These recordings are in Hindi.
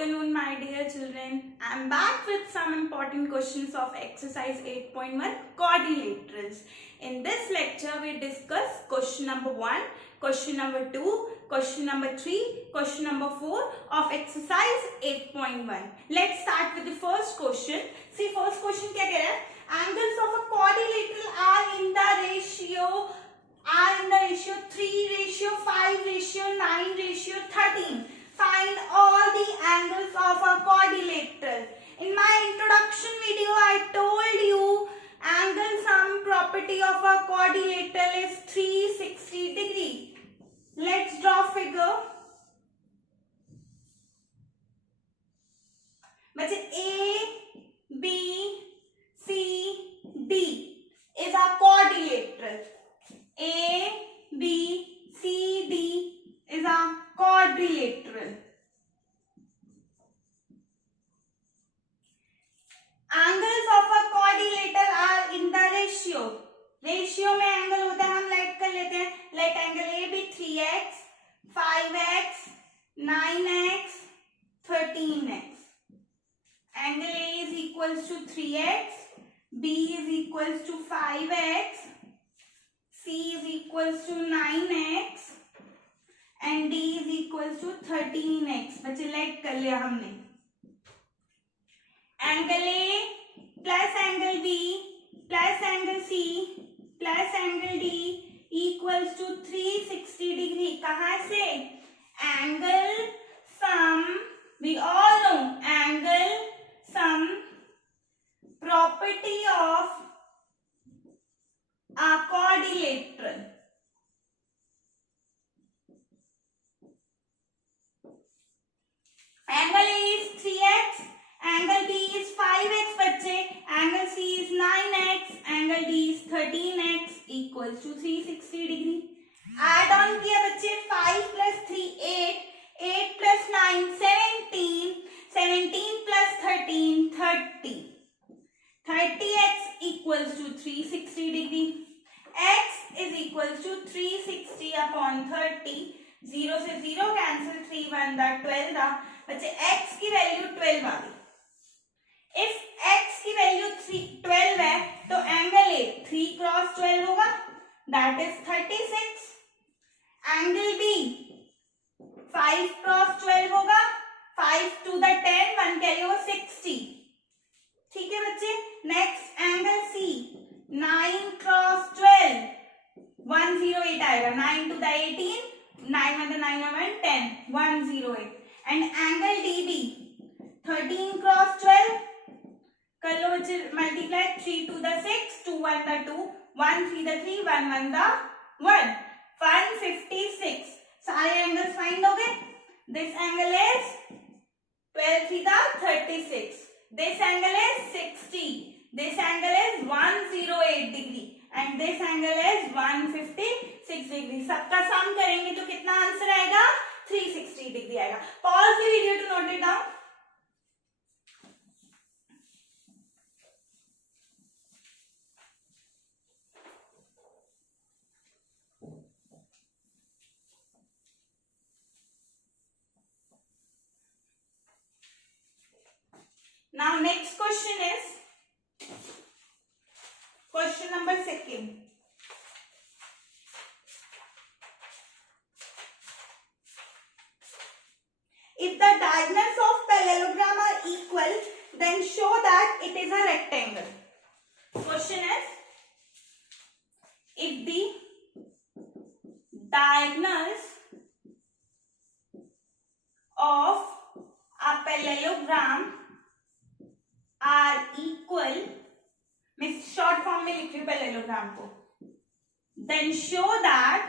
afternoon, my dear children. I am back with some important questions of exercise 8.1 quadrilaterals. In this lecture, we discuss question number 1, question number 2, question number 3, question number 4 of exercise 8.1. Let's start with the first question. See, first question क्या कह रहा है? Angles of a quadrilateral are in the ratio 3:5:9:13. Find all the angles of a quadrilateral. In my introduction video, I told you angle sum property of a quadrilateral is 360 degree. Let's draw figure. बच्चे A, B, C, D is a quadrilateral. A, B, C, D is a quadrilateral. Angles of a quadrilateral are in the ratio. Ratio में एंगल होता है, हम लाइट कर लेते हैं. Let angle A B 3x, 5x, 9x, 13x. Angle A is equals to 3x, B is equals to 5x, C is equals to 9x and D is equals to 13x. बच्चे लेट कर लिया हमने. Angle A plus angle B plus angle C plus angle D equals to 360 degree. कहाँ से? Angle sum, we all know angle sum property of a quadrilateral. Angle A is 3x, angle B is 5x बच्चे, angle C is 9x, angle D is 13x equals to 360 degree. Add on किया बच्चे, 5 plus 3 8, 8 plus 9 17, 17 plus 13 30. 30x equals to 360 degree. X is equals to 360 upon 30. 0 से 0 cancel, 3 1 दा 12 दा. बच्चे x की वैल्यू 12 आ गई. If x की वैल्यू 12 है तो एंगल A 3 क्रॉस 12 होगा, that is 36. Angle B 5 cross 12 होगा, 5 to the 10, 1 कैरी होगा 60. ठीक है बच्चे. नेक्स्ट एंगल C 9 क्रॉस 12, 108 आएगा. 9 to the 18, 9 1 9 1 10, 108. And angle DB 13 cross 12 कर लो बच्चे multiply. 3 to the 6, 2 1 the 2, 1 3 the 3, 1 1 the 1, 156. सारे एंगल्स फाइंड हो गए. This angle is 12 3 the 36. This angle is 60. This angle is 108 degree. And this angle is 156 degree. सबका सम करेंगे तो कितना आंसर आएगा? 360 डिग्री आएगा. Pause the video to note it down. Now next question is question number 2. If the diagonals of parallelogram are equal, then show that it is a rectangle. Question is, if the diagonals of a parallelogram are equal, मैं शॉर्ट फॉर्म में लिख रही हूं पैरेललोग्राम को, then show that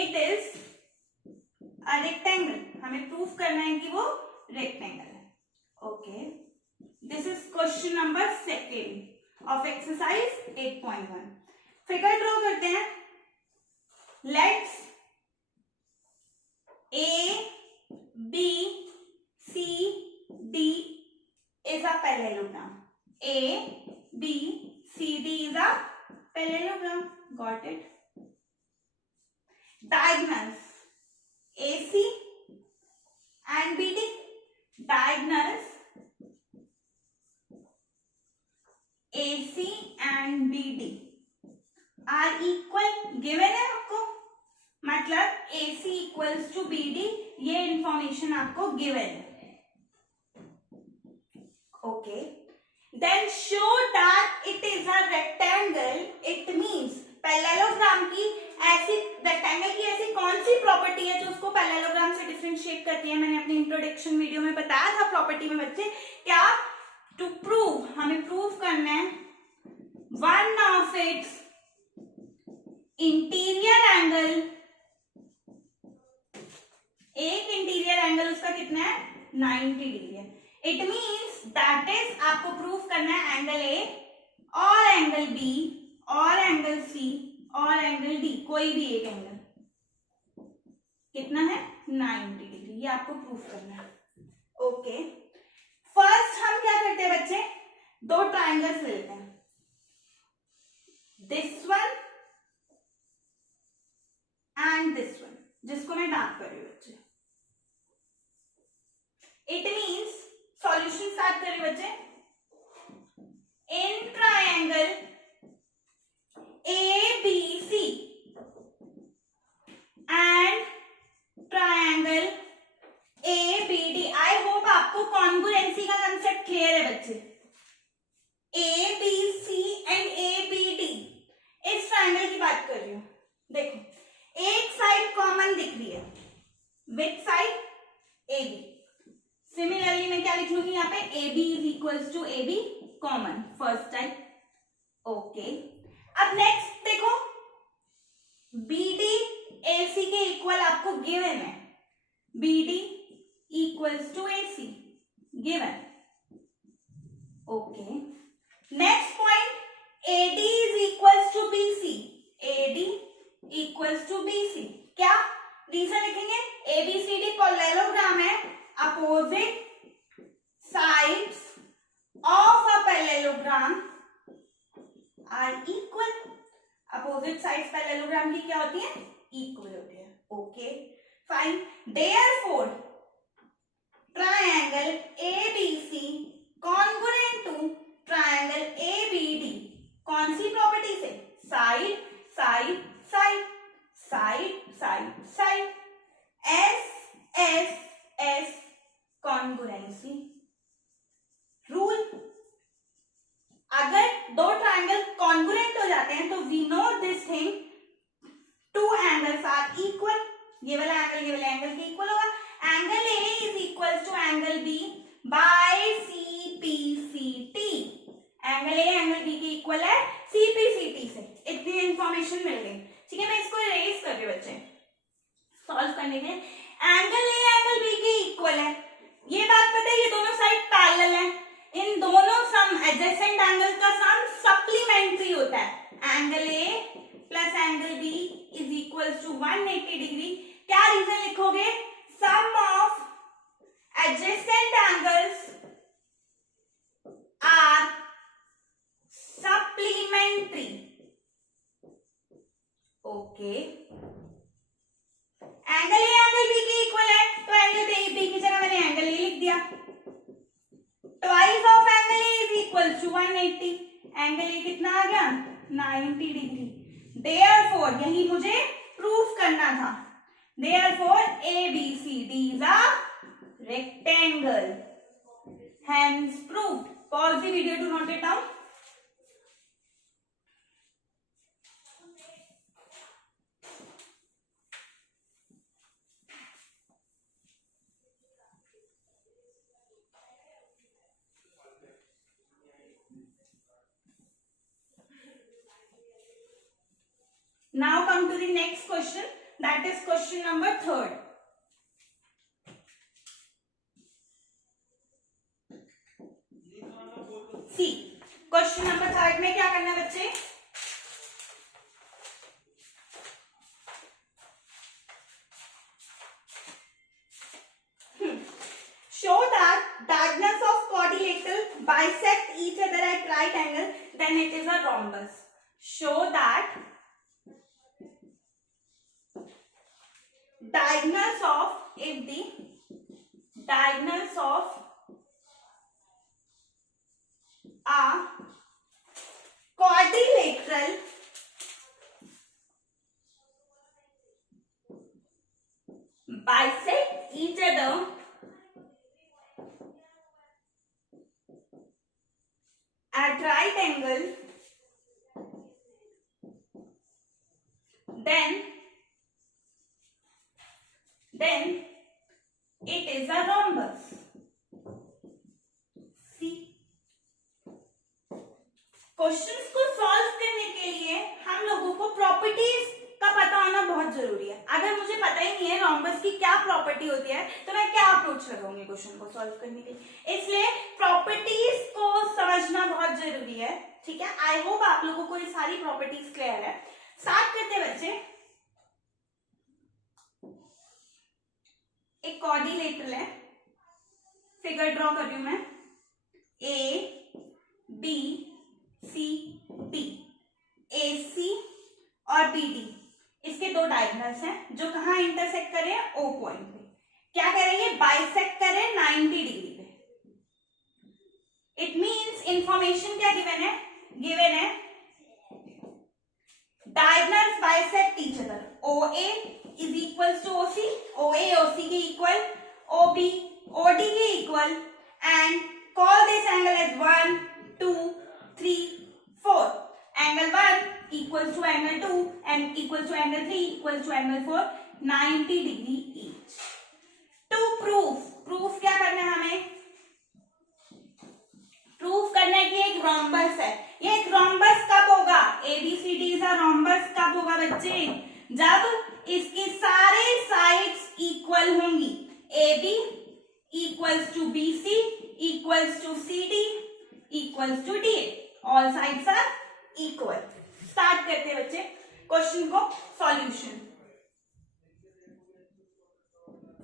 it is a rectangle. हमें प्रूफ करना है कि वो रेक्टेंगल है. Okay, this is question number 2 of exercise 8.1. Figure draw करते हैं. Let's A, B, C, D is a parallelogram. A, B, C, D is a parallelogram. Got it? Diagonals AC and BD. Diagonals AC and BD are equal. given है आपको, मतलब AC equals to BD, ये इंफॉर्मेशन आपको given है. Okay. Then show that it is a rectangle. It means parallelogram की ऐसी, रेक्टेंगल की ऐसी कौन सी प्रॉपर्टी है जो उसको पैरेललोग्राम से डिफरेंशिएट करती है. मैंने अपनी इंट्रोडक्शन वीडियो में बताया था प्रॉपर्टी में बच्चे. क्या? टू प्रूव, हमें प्रूव करना है one of its interior angle. एक इंटीरियर एंगल उसका कितना है? 90 डिग्री है. इट मीन्स दैट इज, आपको प्रूव करना है एंगल ए और एंगल बी और एंगल सी और एंगल डी, कोई भी एक एंगल कितना है? 90 डिग्री. ये आपको प्रूव करना है. ओके. फर्स्ट हम क्या करते हैं बच्चे? दो ट्राइंगल्स लेते हैं. This one and this one, जिसको मैं डार्क कर रही हूँ बच्चे. इट मीन्स सॉल्यूशन स्टार्ट करिए बच्चे. इन triangle ABC and triangle ABD. I hope आपको कॉन्ग्रुएंसी का कंसेप्ट क्लियर है बच्चे. ABC एंड ABD, इस ट्रायंगल की बात कर रही हूं. देखो एक साइड कॉमन दिख रही है, विच साइड? AB. सिमिलरली मैं क्या लिख लूंगी यहाँ पे? AB is equals to AB common, first type. Okay. अब नेक्स्ट देखो, BD AC के इक्वल आपको गिवन है. BD equals to AC given. Okay. Next point, AD is equals to BC. AD equals to BC. क्या रीजन लिखेंगे? ABCD पैरेललोग्राम है. Opposite sides of a parallelogram are equal. Opposite sides parallelogram की क्या होती है? इक्वल होती है. Okay fine. Therefore triangle ABC congruent to triangle ABD. कौन सी प्रॉपर्टी से? Side side side side side side. S congruency rule. अगर दो ट्रायंगल कॉन्ग्रुएंट हो जाते हैं तो we know this thing, two angles are equal. ये वाला एंगल ये वाला एंगल के इक्वल होगा. Angle A is equal to angle B by CPCT. Angle A angle B के इक्वल है CPCT से. इतनी इंफॉर्मेशन मिल गई. ठीक है, मैं इसको इरेज कर रही हूँ बच्चे सॉल्व करने के. एंगल ए एंगल बी के इक्वल है, ये बात पता है. ये दोनों साइड पैरेलल है. इन दोनों सम एडजेसेंट एंगल का सम सप्लीमेंट्री होता है. Angle A plus angle B is equal to 180 degree. क्या रीजन लिखोगे? Sum of adjacent angles are supplementary. Okay. Angle A angle B के इक्वल है तो एंगल बी की जगह मैंने एंगल ए लिख दिया. Twice of angle A is equal to 180. Angle A कितना आ गया? 90 डिग्री. देयरफॉर यही मुझे प्रूफ करना था. Therefore ABCD is a rectangle. Hence proved. Pause the video to note it down. Now come to the next question, that is question number 3rd. See, question number 3rd में क्या करना है बच्चे? Show that diagonals of quadrilateral bisect each other at right angle, then it is a rhombus. Show that diagonals of if the diagonals of a quadrilateral bisect each other at right angle, then it is a rhombus. See, questions को सॉल्व करने के लिए हम लोगों को प्रॉपर्टीज का पता होना बहुत जरूरी है. अगर मुझे पता ही नहीं है रॉम्बस की क्या प्रॉपर्टी होती है तो मैं क्या अप्रोच लगाऊंगी क्वेश्चन को सॉल्व करने के लिए. इसलिए प्रॉपर्टीज को समझना बहुत जरूरी है. ठीक है, आई होप आप लोगों को ये सारी प्रॉपर्टीज क्लियर है. स्टार्ट करते हैं बच्चे. एक क्वाड्रिलेटरल है, फिगर ड्रॉ कर रही हूं मैं. ए बी सी डी, ए सी और बी डी इसके दो डायगोनल्स हैं जो कहां इंटरसेक्ट कर रहे हैं, ओ पॉइंट पे. क्या कर रहे हैं, बाइसेक्ट कर रहे हैं 90 डिग्री पे. इट मींस इंफॉर्मेशन क्या गिवन है diagonals bisect each other. O A is equal to O C, O A O C के equal, O B O D के equal, and call this angle as 1 2 3 4. Angle 1 equals to angle 2 and equals to angle 3 equals to angle 4, 90 degree each. To proof क्या करना है हमें, प्रूफ करना है कि एक रोम्बस है. ये एक रोम्बस कब होगा, ABCD इज अ रोम्बस कब होगा बच्चे, जब इसकी सारे साइड्स इक्वल होंगी. AB equals to BC equals to CD equals to DA. All sides are equal. Start करते हैं बच्चे क्वेश्चन को सॉल्यूशन.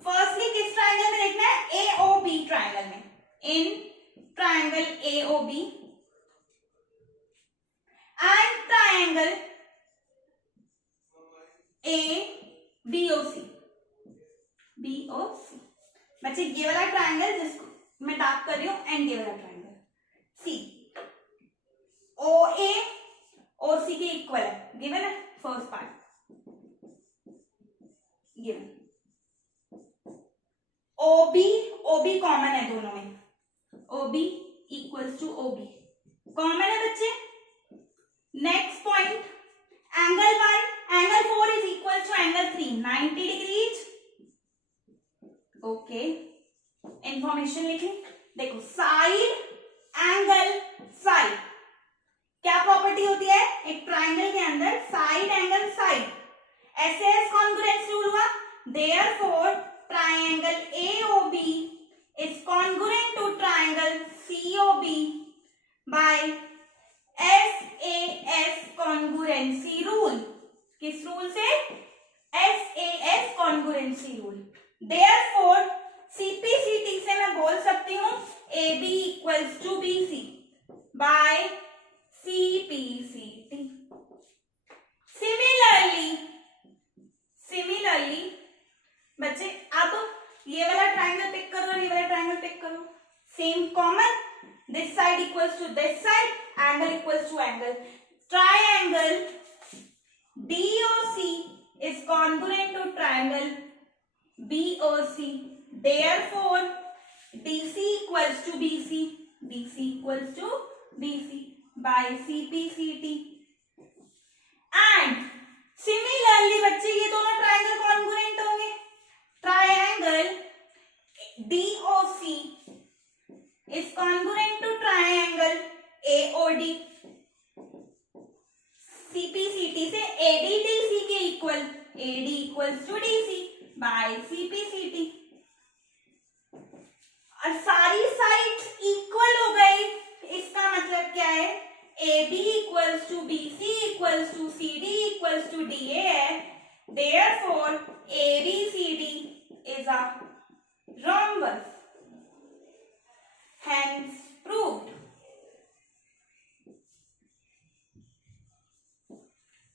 फर्स्टली किस ट्रायंगल में देखना है, AOB ट्रायंगल में. In triangle AOB and triangle ABOC. बच्चे ये वाला ट्रायंगल जिसको मैं डार्क कर रही हूं एंड ये वाला ट्रायंगल सी. OA OC के इक्वल है, गिवन है first part given. OB common है दोनों में, OB equals to OB common है बच्चे. Next point angle 1 angle 4 is equal to angle 3, 90 degrees. Okay, information लिखी. देखो साइड एंगल साइड क्या प्रॉपर्टी होती है एक ट्रायंगल के अंदर, side angle side. SS congruence rule हुआ. Therefore triangle AOB is congruent to triangle COB by SAS congruency rule. किस रूल से, SAS congruency rule. Therefore CPCT से मैं बोल सकती हूं AB equals to BC by CPCT. Similarly बच्चे अब ये वाला ट्रायंगल पिक करो और ये वाला ट्रायंगल पिक करो. Same common, this side equals to this side, angle equals to angle. Triangle DOC is congruent to triangle BOC. Therefore DC equals to BC by CPCT. And similarly बच्चे ये दोनों ट्रायंगल कॉन्ग्रुएंट होंगे. Triangle DOC is congruent to triangle AOD. CPCT से ADDC के equal, AD equals to DC by CPCT. और सारी साइड्स इक्वल हो गई. इसका मतलब क्या है, AB equals to BC equals to CD equals to DA है. Therefore ABCD is a rhombus. Hence proved.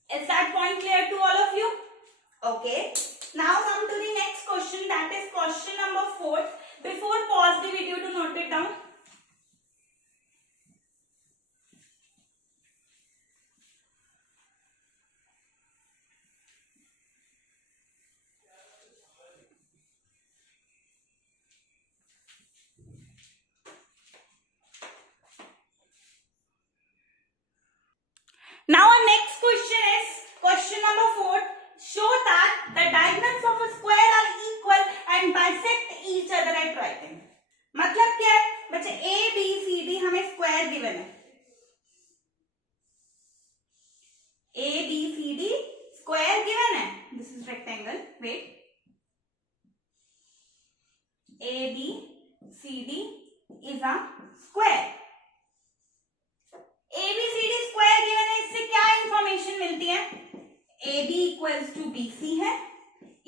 Is that point clear to all of you? Okay. Now come to the next question. that is question number 4. Before pause the video to note it down. Now our next question is question number 4. Show that the diagonals of a square are equal and bisect each other at right angle. मतलब क्या है बच्चे, A B C D हमें स्क्वायर गिवन है. A B C D square given है. This is rectangle. Wait. A B C D is a square. ABCD square given है. इससे क्या इंफॉर्मेशन मिलती है? AB इक्वल्स टू BC है,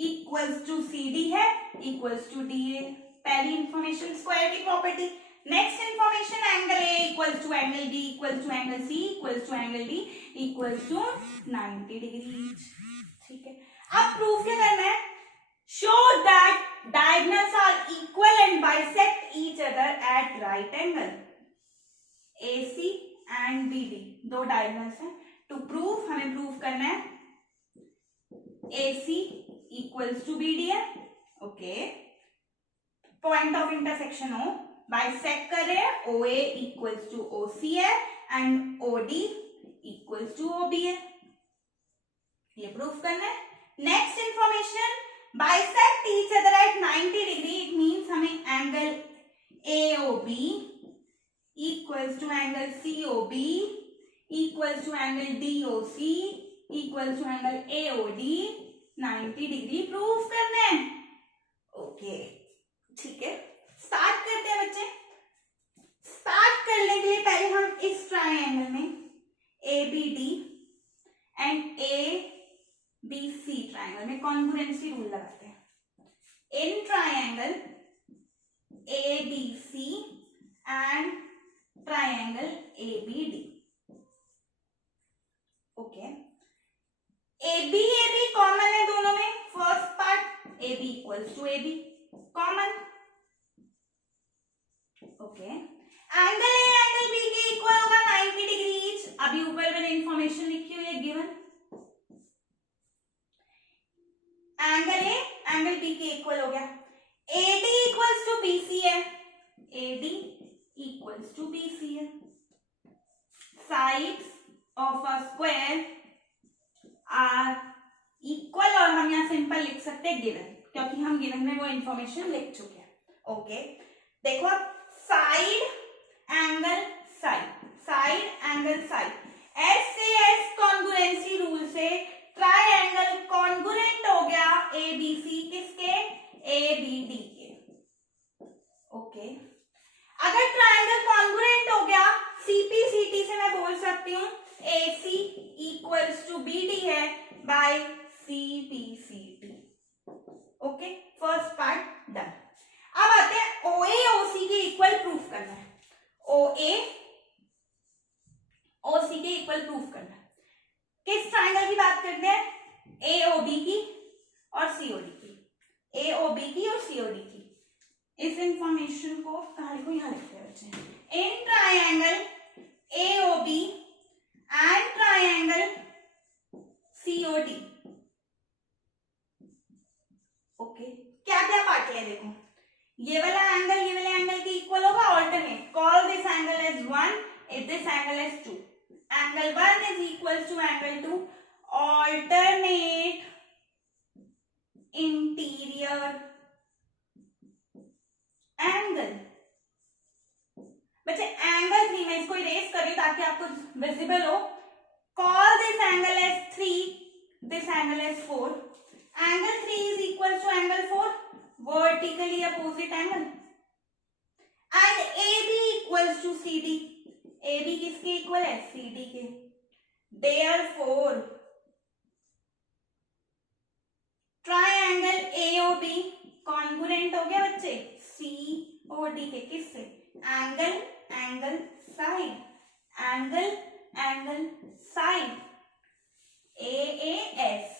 इक्वल्स टू CD है, इक्वल्स टू DA. पहली इंफॉर्मेशन स्क्वायर की property. Next information angle A equals to angle B equals to angle C equals to angle D equals to 90 degree. ठीक है, अब प्रूफ क्या करना है? Show that diagonals are equal and bisect each other at right angle. AC and BD दो डायगोनल्स हैं. टू प्रूफ हमें प्रूफ करना है AC इक्वल्स टू BD है. Okay, point of intersection O, bisect कर रहे हैं. OA इक्वल्स टू OC है and OD equals to OB है. ये प्रूफ करना है. Next information, bisect each other at 90 degree. It means हमें angle AOB equals to angle COB equals to angle DOC equals to angle AOD 90 degree proof करना है. ओके, ठीक है, स्टार्ट करते हैं बच्चे. स्टार्ट करने के लिए पहले हम इस ट्रायंगल में ABD एंड ABC ट्रायंगल में कॉन्ग्रुएंसी रूल लगाते हैं. In triangle ABC and triangle ABD. Okay, AB common है दोनों में. First part AB equals to AB common. Okay, angle A angle B के इक्वल होगा 90 डिग्री ईच. अभी ऊपर मैंने इंफॉर्मेशन लिखी हुई है given. Angle A angle B के इक्वल हो गया. AD इक्वल्स टू BC है. AD इक्वल्स टू BC है. Sides of a square are equal, और हम यहाँ सिंपल लिख सकते हैं गिवन, क्योंकि हम गिवन में वो इंफॉर्मेशन लिख चुके हैं. ओके, देखो अब side angle side, side angle side. SAS congruency rule से ट्रायंगल कॉन्ग्रुएंट हो गया ABC किसके? ABD के. ओके, अगर ट्रायंगल कॉन्ग्रुएंट हो गया CPCT से मैं बोल सकती हूँ AC इक्वल्स टू BD है by CPCT. Okay, first part done. अब आते हैं OA OC के इक्वल प्रूफ करना है. OA OC के इक्वल प्रूफ करना है. किस ट्रायंगल की बात करते हैं? AOB की और COD की. AOB की और COD की. इस इंफॉर्मेशन को कहानी को यहां लिखते हैं बच्चे. In triangle AOB and triangle COD. Okay, क्या क्या पार्ट है देखो. ये वाला एंगल के इक्वल होगा. Alternate, call this angle as 1 if this angle as 2. Angle 1 is equal to angle 2. Alternate interior angle. बच्चे एंगल 3 मैं इसको इरेज कर रही हूं ताकि आपको विजिबल हो. Call this angle as 3, this angle as 4. Angle 3 is equal to angle 4, vertically opposite angle. And AB equals to CD. AB किसके इक्वल है? CD के. Therefore ट्रायंगल AOB कॉन्ग्रुएंट हो गया बच्चे COD के. किससे? Angle angle side, angle angle side. AAS.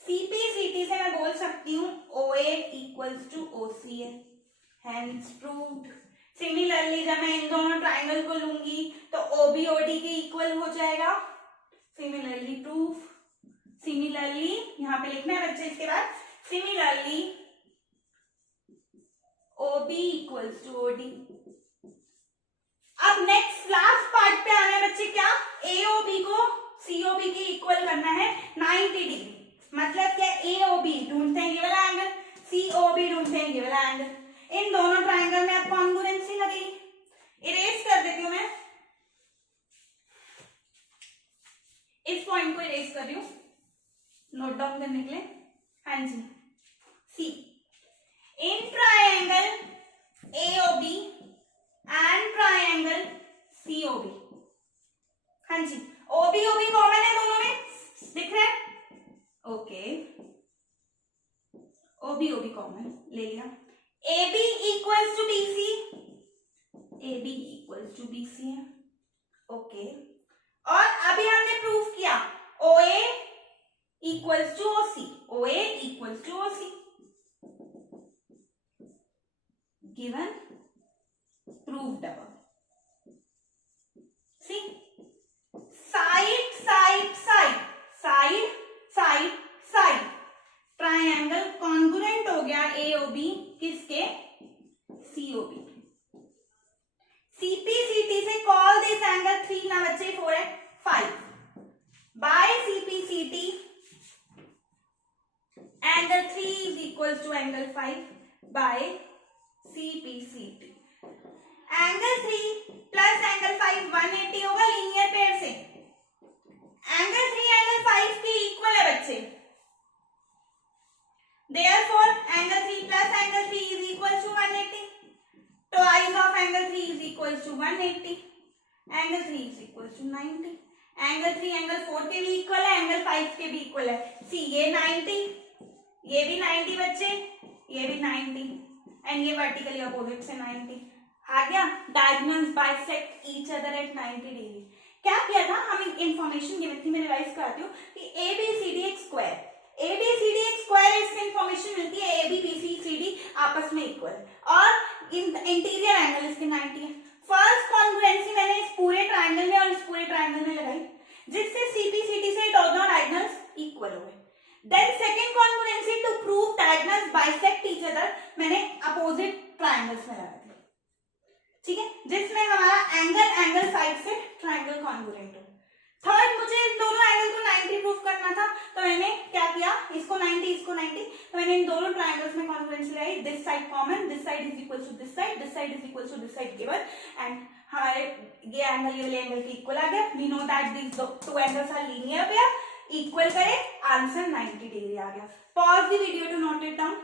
CPCT से मैं बोल सकती हूँ OA OA equals to OC है, hence proved। सिमिलरली जब मैं इन दोनों ट्राइंगल को लूंगी तो OB OD के इक्वल हो जाएगा, सिमिलरली प्रूफ। सिमिलरली यहाँ पे लिखना है बच्चे इसके बाद, similarly OB equals to OD। अब नेक्स्ट लास्ट पार्ट पे आना है बच्चे, क्या AOB को COB के इक्वल करना है 90 डिग्री। मतलब क्या, AOB ढूंढते हैं ये वाला एंगल, COB ढूंढते हैं ये वाला एंगल। इन दोनों ट्राइंगल में आपको कॉन्ग्रुएंसी लगेगी। इरेज कर देती हूं मैं, इस पॉइंट को इरेज कर रही हूं नोट डाउन करने के लिए। हाँ जी, see in triangle AOB and triangle COB। हाँ जी, OB OB कॉमन है दोनों में, दिख रहा है? ओके, OB OB कॉमन ले लिया। AB equals to BC, AB equals to BC है, ओके। और अभी हमने प्रूफ किया OA equals to OC, OA equals to OC, given proved above। सी side side side side side side triangle congruent हो गया AOB किसके, COB। CPCT से कॉल दिस एंगल 3 ना बच्चे 4 है 5 by CPCT angle 3 is equal to angle 5 by CPCT। Angle 3 plus angle 5 180 होगा लीनियर पेयर से। एंगल 3 एंगल 5 के इक्वल है बच्चे, therefore angle 3 plus angle 3 is equal to 180, twice of angle 3 is equal to 180, angle 3 is equal to 90, angle 3 angle 4 के भी इक्वल है, angle 5 के भी इक्वल है। सी ये 90, ये भी 90 बच्चे, ये भी 90 एंड ये वर्टिकली अपोजिट से 90 आ गया। Diagonals bisect each other at 90 degree. क्या किया था, हम इंफॉर्मेशन गिवन थी, मैं रिवाइज कराती हूँ कि ABCD एक स्क्वायर, ABCD एक स्क्वायर, इससे इंफॉर्मेशन मिलती है ABCD आपस में इक्वल और इंटीरियर एंगल इसके 90 है। फर्स्ट कॉन्ग्रुएंसी मैंने इस पूरे ट्राइंगल में और इस पूरे ट्राइंगल में लगाई, जिससे CPCT से दोनों डायगोनल्स इक्वल हो गए। Then second congruency to prove diagonals bisect each other मैंने अपोजिट ट्राइंगल्स में लगा दी, ठीक है, जिसमें हमारा एंगल साइड से ट्राइंगल कॉन्ग्रुएंट हो। थर्ड, मुझे इन दोनों एंगल को 90 प्रूफ करना था, तो मैंने क्या किया, इसको 90 इसको 90, तो मैंने इन दोनों ट्राइंगल्स में कॉन्ग्रुएंसी लगाई। This side common, this side is equal to this side is equal to this side given and हमारे ये एंगल ये वाले एंगल के इक्वल आ गया। We know that these two angles are linear pair, equal करें, आंसर 90 डिग्री आ गया। Pause the video to note it down.